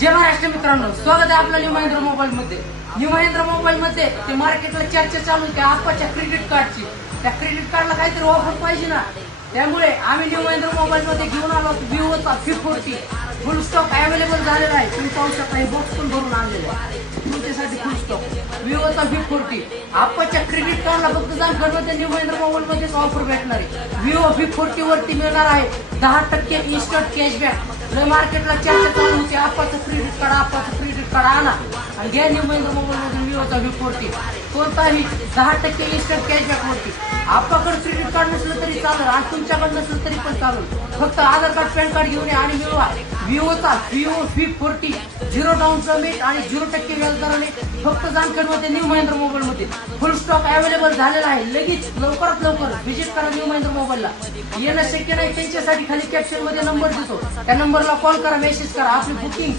जय महाराष्ट्र मित्रांनो, स्वागत आहे आपल्या न्यू महिंद्रा मोबाईल मध्ये. न्यू महिंद्रा मोबाईल मध्ये ते मार्केटला चर्चा चालू आहे त्या आप्पाच्या क्रेडिट कार्डची. त्या क्रेडिट कार्डला काहीतरी ऑफर पाहिजे ना, त्यामुळे आम्ही न्यू महिंद्रा मोबाईल मध्ये घेऊन आलो विवोचा V40 फुल स्टॉक अवेलेबल झालेला आहे. तुम्ही पाहू शकता, हे बॉक्स पण भरून आणलेलं आहे तुमच्यासाठी फुल स्टॉक विवोचा V40. आप्पाच्या क्रेडिट कार्डला फक्त जाणकारमध्ये न्यू महिंद्रा मोबाईल मध्येच ऑफर भेटणार आहे. विवो V40 वरती मिळणार आहे 10% इन्स्टंट कॅशबॅक. मार्केटला चर्चा चालू होती आप्पाचं क्रेडिट कार्ड आणा आणि घ्या न्यू महिंद्रा मोबाईल मधून विवोचा V40. कोणताही 10% इन्स्टंट कॅशबॅक वरती. आप्पाकडे क्रेडिट कार्ड नसलं तरी चालेल आणि तुमच्याकडे नसलं तरी पण चालेल. फक्त आधार कार्ड पॅन कार्ड घेऊन या आणि मिळवा विवोचा V40 0 डाऊन पेमेंट आणि 0% व्याजदराने. फक्त जानकडमध्ये न्यू महिंद्रा मोबाईल मध्ये फुल स्टॉक अवेलेबल झालेला आहे. लगेच लवकरात लवकर व्हिजिट करा न्यू महिंद्रा मोबाईलला. येणं शक्य नाही त्यांच्यासाठी खाली कॅप्शन मध्ये नंबर देतो, त्या नंबरला कॉल करा, मेसेज करा. आपली बुकिंग